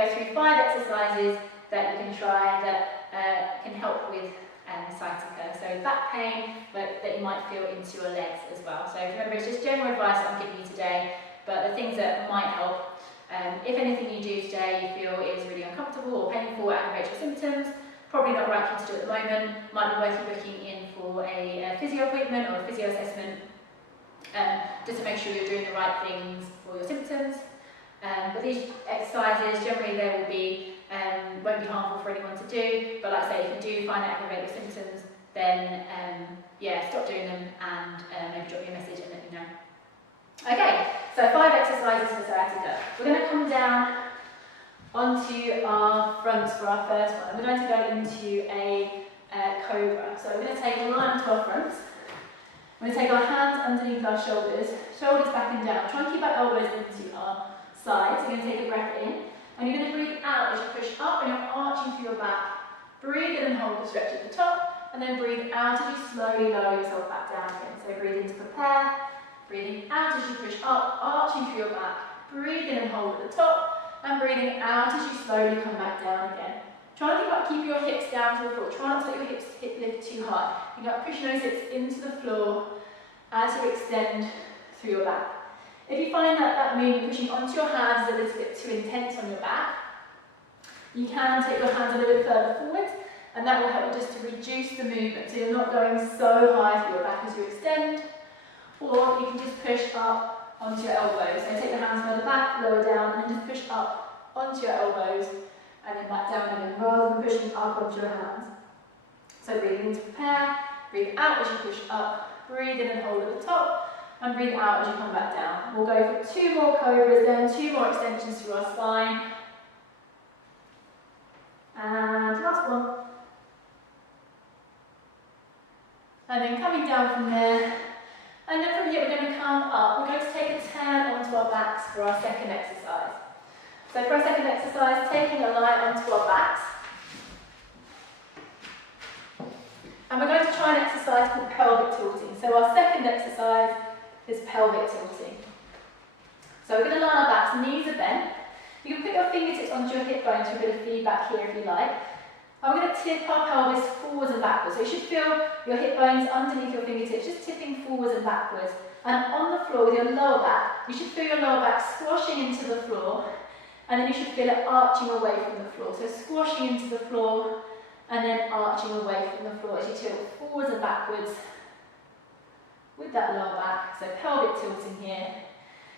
go through 5 exercises that you can try that can help with sciatica, so back pain that you might feel into your legs as well. So remember, it's just general advice that I'm giving you today, but the things that might help. If anything you do today you feel is really uncomfortable or painful or aggravates your symptoms, probably not the right thing to do at the moment. Might be worth you booking in for a physio appointment or a physio assessment, just to make sure you're doing the right things for your symptoms. But these exercises, generally they will be, won't be harmful for anyone to do, but like I say, if you do find it aggravate your symptoms, then yeah, stop doing them and maybe drop me a message and let me know. Okay, so 5 exercises for sciatica. We're going to come down onto our fronts for our first one. We're going to go into a cobra. So we're going to take a line onto our fronts. We're going to take our hands underneath our shoulders, shoulders back and down. Try and keep our elbows into our sides. You're going to take a breath in, and you're going to breathe out as you push up and you're arching through your back. Breathe in and hold the stretch at the top, and then breathe out as you slowly lower yourself back down again. So breathe in to prepare, breathing out as you push up, arching through your back. Breathe in and hold at the top, and breathing out as you slowly come back down again. Try and keep your hips down to the floor. Try not to let your hips lift too high. You got to push those hips into the floor as you extend through your back. If you find that movement pushing onto your hands is a little bit too intense on your back, you can take your hands a little bit further forward, and that will help you just to reduce the movement, so you're not going so high through your back as you extend. Or you can just push up onto your elbows. So take the hands further back, lower down, and then just push up onto your elbows, and then back down again, rather than pushing up onto your hands. So breathe in to prepare, breathe out as you push up, breathe in and hold at the top, and breathe out as you come back down. We'll go for 2 more cobras then, 2 more extensions through our spine. And last one. And then coming down from there, and then from here we're going to come up. We're going to take a turn onto our backs for our second exercise. So for our second exercise, taking a line onto our backs. And we're going to try an exercise called pelvic tilting. So our second exercise is pelvic tilting. So we're going to lie on our backs, knees are bent. You can put your fingertips onto your hip bones for a bit of feedback here if you like. And we're going to tip our pelvis forwards and backwards. So you should feel your hip bones underneath your fingertips, just tipping forwards and backwards. And on the floor with your lower back, you should feel your lower back squashing into the floor, and then you should feel it arching away from the floor. So squashing into the floor, and then arching away from the floor as you tilt forwards and backwards with that lower back. So pelvic tilting here.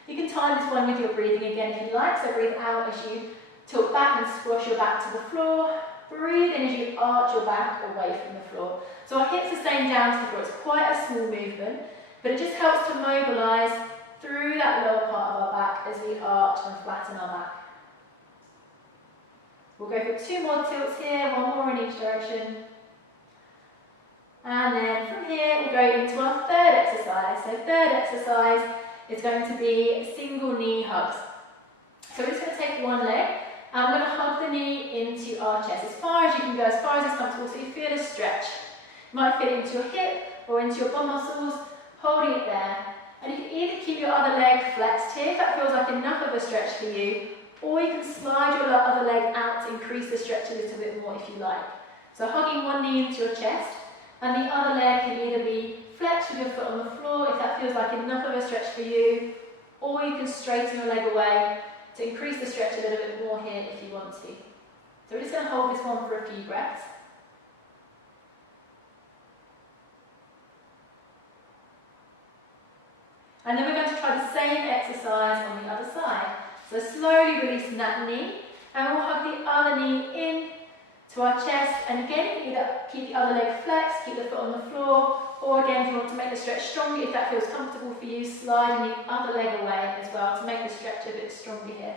You can time this one with your breathing again if you like. So breathe out as you tilt back and squash your back to the floor. Breathe in as you arch your back away from the floor. So our hips are staying down to the floor. It's quite a small movement, but it just helps to mobilise through that lower part of our back as we arch and flatten our back. We'll go for 2 more tilts here, 1 more in each direction. And then from here we'll go into our third exercise. So third exercise is going to be single knee hugs. So we're just going to take one leg, and we're going to hug the knee into our chest as far as you can go, as far as it's comfortable, so you feel a stretch. You might feel it into your hip or into your bum muscles, holding it there. And you can either keep your other leg flexed here, if that feels like enough of a stretch for you, or you can slide your other leg out to increase the stretch a little bit more if you like. So hugging one knee into your chest, and the other leg can either be flexed with your foot on the floor if that feels like enough of a stretch for you, or you can straighten your leg away to increase the stretch a little bit more here if you want to. So we're just going to hold this one for a few breaths. And then we're going to try the same exercise on the other side. So slowly releasing that knee, and we'll hug the other knee in to our chest. And again, either keep the other leg flexed, keep the foot on the floor, or again, if you want to make the stretch stronger, if that feels comfortable for you, sliding the other leg away as well to make the stretch a bit stronger here.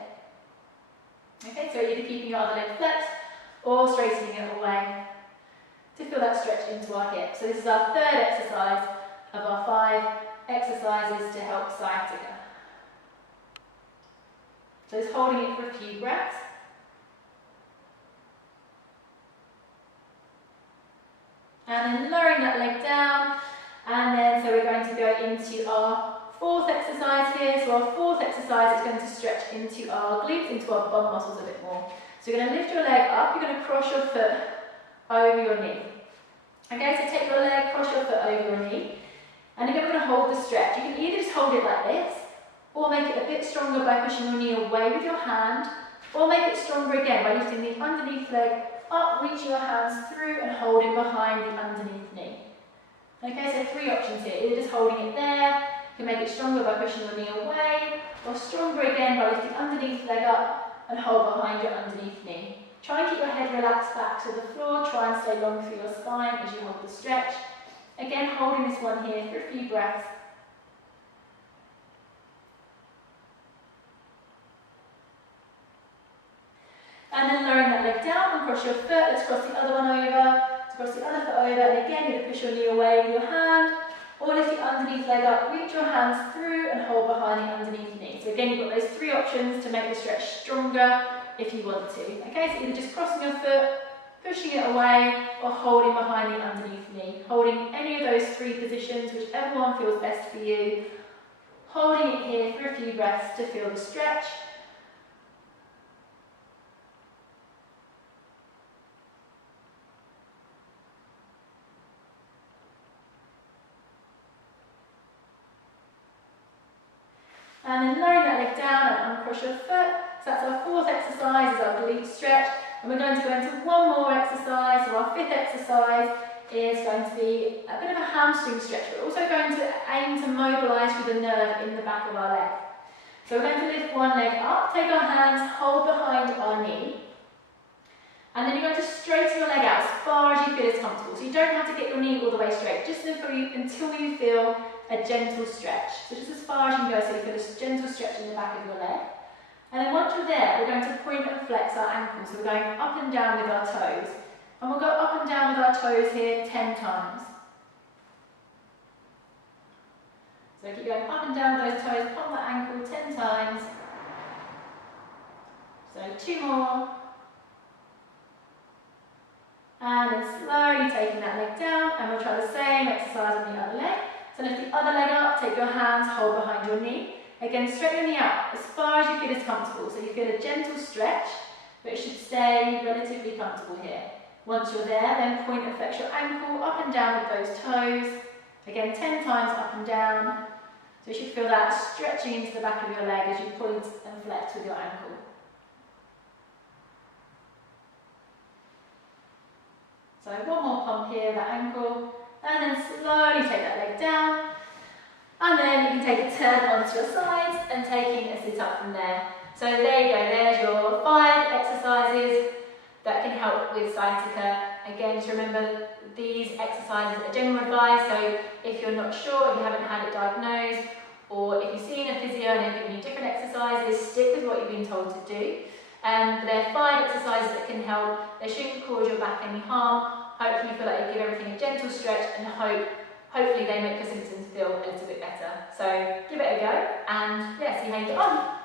Okay, so either keeping your other leg flexed or straightening it away to feel that stretch into our hip. So this is our third exercise of our 5 exercises to help sciatica. So just holding it for a few breaths. And then lowering that leg down, and then so we're going to go into our fourth exercise here. So our fourth exercise is going to stretch into our glutes, into our bum muscles a bit more. So you're going to lift your leg up, you're going to cross your foot over your knee. Okay, so take your leg, cross your foot over your knee, and again we're going to hold the stretch. You can either just hold it like this, or make it a bit stronger by pushing your knee away with your hand, or make it stronger again by lifting the underneath leg up, reaching your hands through and holding behind the underneath knee. Okay, so three options here, either just holding it there, you can make it stronger by pushing your knee away, or stronger again by lifting underneath leg up and hold behind your underneath knee. Try and keep your head relaxed back to the floor, try and stay long through your spine as you hold the stretch. Again, holding this one here for a few breaths. And then lowering that leg down and cross your foot. Let's cross the other one over. Let's cross the other foot over, and again, you're going to push your knee away with your hand, or lift the underneath leg up, reach your hands through and hold behind the underneath knee. So again, you've got those three options to make the stretch stronger if you want to. Okay, so either just crossing your foot, pushing it away, or holding behind the underneath knee. Holding any of those three positions, whichever one feels best for you. Holding it here for a few breaths to feel the stretch. And then lowering that leg down and uncross your foot. So that's our fourth exercise, is our glute stretch. And we're going to go into one more exercise. So our fifth exercise is going to be a bit of a hamstring stretch. We're also going to aim to mobilise through the nerve in the back of our leg. So we're going to lift one leg up, take our hands, hold behind our knee. And then you're going to straighten your leg out as far as you feel is comfortable. So you don't have to get your knee all the way straight, just until you feel a gentle stretch. So just as far as you can go, so you feel a gentle stretch in the back of your leg. And then once you're there, we're going to point and flex our ankles. So we're going up and down with our toes. And we'll go up and down with our toes here 10 times. So keep going up and down with those toes, pop that ankle 10 times. So 2 more. And then slowly taking that leg down, and we'll try the same exercise on the other leg. So lift the other leg up, take your hands, hold behind your knee. Again, straighten your knee out as far as you feel is comfortable. So you feel a gentle stretch, but it should stay relatively comfortable here. Once you're there, then point and flex your ankle up and down with those toes. Again, 10 times up and down. So you should feel that stretching into the back of your leg as you point and flex with your ankle. So one more pump here, that ankle. And then slowly take that leg down. And then you can take a turn onto your sides and taking a sit up from there. So there you go, there's your 5 exercises that can help with sciatica. Again, just remember these exercises are general advice, so if you're not sure, if you haven't had it diagnosed, or if you've seen a physio and they've given you different exercises, stick with what you've been told to do. There are 5 exercises that can help. They shouldn't cause your back any harm. Hopefully you feel like you give everything a gentle stretch, and hopefully they make your symptoms feel a little bit better. So give it a go, and yeah, see how you get on.